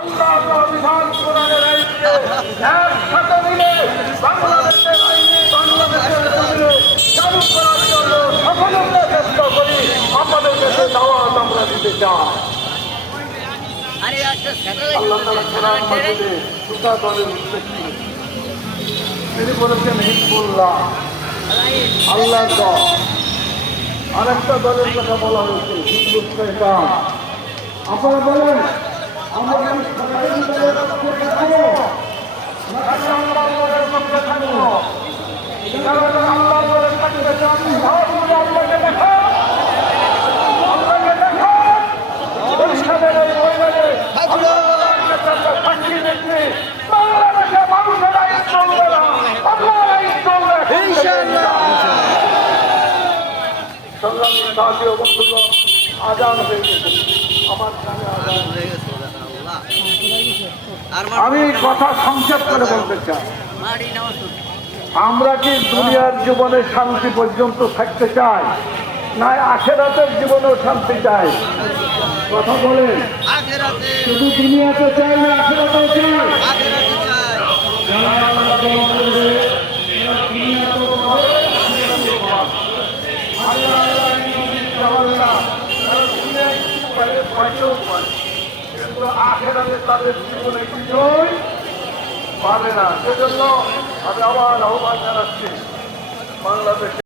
আল্লাহ বিধান কোরআনের আইনকে একসাথে মিলে বাংলাদেশের আইনে বাংলাদেশের জমিনে চালু করার জন্য সকলকে চেষ্টা করি। আমাদের দেশে দাওয়াত আমরা দিতে চাই। আল্লাহ তাআলা কোরআন মাজিদে দুটা দলের উল্লেখ করেছেন। তিনি বলেছেন হিজবুল্লাহ, আল্লাহর দল। আরেকটা দলের কথা বলা হয়েছে হিজবুত শয়তান। আপনারা বলেন আমরা কি সরকারি দলের পক্ষে থাকবো নাকি আল্লাহর দলের পক্ষে থাকবো? যারা আল্লাহর দলের পক্ষে চান আল্লাহকে দেখা, আল্লাহকে দেখা। বৈশাখের এই ময়দানে আল্লাহকে সাক্ষী রেখে বাংলাদেশের মানুষের আইন চলবে না, আল্লাহর আইন চলবে ইনশাআল্লাহ। সংগ্রামী সাথী ও বন্ধুগণ, আজান হয়ে গেছে, আমার কানে আজান হয়ে গেছে। আমি কথা সংক্ষেপ করে বলতে চাই, আমরা কি দুনিয়ার জীবনে শান্তি পর্যন্ত থাকতে চাই, না আখিরাতের জীবনেও শান্তি চাই? কথা বলেন, শুধু দুনিয়াতে চাই না আখিরাতেও চাই? আখেরাতে তাদের জীবনে কিছুই পাবে না। সেজন্য আমি আবার আহ্বান জানাচ্ছি বাংলাদেশে